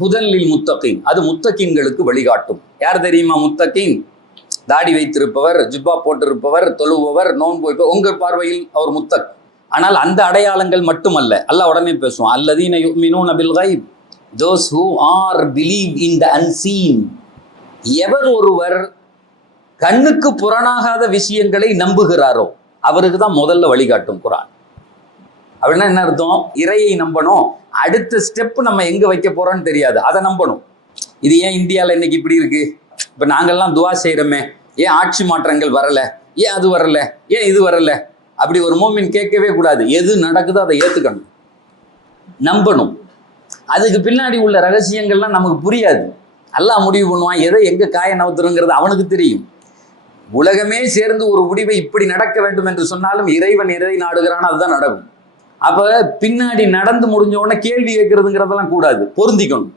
ஹுதல்லில் முத்தகீன். அது முத்தகீன்களுக்கு வழிகாட்டும். யார் தெரியுமா முத்தகீன்? தாடி வைத்திருப்பவர் ஜிப்பா போட்டிருப்பவர் தொழுபவர் நோன்பு வைப்பவர் உங்க பார்வையில் அவர் முத்தக். ஆனால் அந்த அடையாளங்கள் மட்டுமல்ல. அல்ல உடனே பேசுவோம் அல்லதீன யுமினூன பில் கைப் those who are believe in the unseen எவர் ஒருவர் கண்ணுக்கு புறனாகாத விஷயங்களை நம்புகிறாரோ அவருக்கு தான் முதல்ல வழிகாட்டும் குரான். அப்படின்னா என்ன அர்த்தம்? இறையை நம்பணும். அடுத்த ஸ்டெப் நம்ம எங்க வைக்க போறோம்னு தெரியாது. அதை நம்பணும். இது ஏன் இந்தியாவில் இன்னைக்கு இப்படி இருக்கு? இப்போ நாங்கள்லாம் துவா செய்கிறோமே ஏன் ஆட்சி மாற்றங்கள் வரல? ஏன் அது வரல? ஏன் இது வரல? அப்படி ஒரு மோமின் கேட்கவே கூடாது. எது நடக்குதோ அதை ஏற்றுக்கணும் நம்பணும். அதுக்கு பின்னாடி உள்ள ரகசியங்கள்லாம் நமக்கு புரியாது. எல்லாம் முடிவு பண்ணுவான் எதை எங்க காய நவுத்துருங்கிறது அவனுக்கு தெரியும். உலகமே சேர்ந்து ஒரு முடிவை இப்படி நடக்க வேண்டும் என்று சொன்னாலும் இறைவன் இறை நாடுகிறான் அதுதான் நடக்கும். அப்ப பின்னாடி நடந்து முடிஞ்ச உடனே கேள்வி கேட்கறதுங்கிறதெல்லாம் கூடாது. பொருந்திக்கணும்.